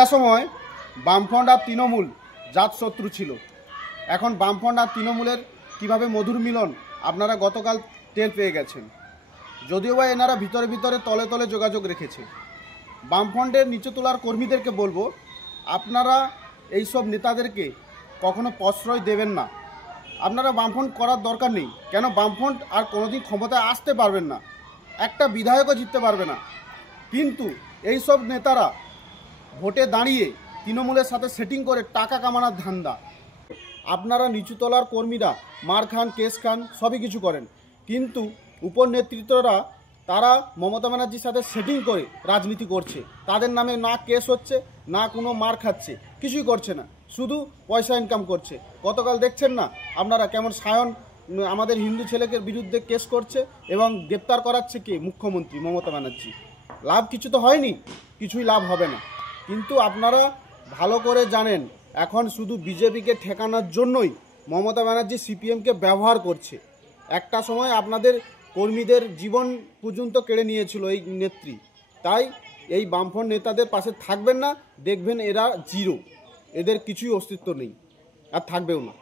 একটা সময় বামফ্রন্ট আর তৃণমূল জাতশত্রু ছিল। এখন বামফ্রন্ট আর তৃণমূলের কীভাবে মধুর মিলন আপনারা গতকাল টের পেয়ে গেছেন। যদিও বা এনারা ভিতরে ভিতরে তলে তলে যোগাযোগ রেখেছে। বামফ্রন্টের নিচে তোলার কর্মীদেরকে বলবো, আপনারা এইসব নেতাদেরকে কখনো প্রশ্রয় দেবেন না। আপনারা বামফ্রন্ট করার দরকার নেই। কেন বামফ্রন্ট আর কোনোদিন ক্ষমতায় আসতে পারবেন না, একটা বিধায়কও জিততে পারবে না। কিন্তু এইসব নেতারা ভোটে দাঁড়িয়ে তৃণমূলের সাথে সেটিং করে টাকা কামানোর ধান্দা। আপনারা নিচুতলার কর্মীরা মার খান, কেস খান, সবই কিছু করেন, কিন্তু উপর নেতৃত্বরা তারা মমতা ব্যানার্জির সাথে সেটিং করে রাজনীতি করছে। তাদের নামে না কেস হচ্ছে, না কোনো মার খাচ্ছে, কিছুই করছে না, শুধু পয়সা ইনকাম করছে। গতকাল দেখছেন না আপনারা কেমন সায়ন আমাদের হিন্দু ছেলেকে বিরুদ্ধে কেস করছে এবং গ্রেপ্তার করাচ্ছে কে? মুখ্যমন্ত্রী মমতা ব্যানার্জি। লাভ কিছু তো হয়নি, কিছুই লাভ হবে না। কিন্তু আপনারা ভালো করে জানেন, এখন শুধু বিজেপিকে ঠেকানোর জন্যই মমতা ব্যানার্জি সিপিএমকে ব্যবহার করছে। একটা সময় আপনাদের কর্মীদের জীবন পর্যন্ত কেড়ে নিয়েছিল এই নেত্রী। তাই এই বামফ্রন্ট নেতাদের পাশে থাকবেন না, দেখবেন এরা জিরো, এদের কিছুই অস্তিত্ব নেই আর থাকবেও না।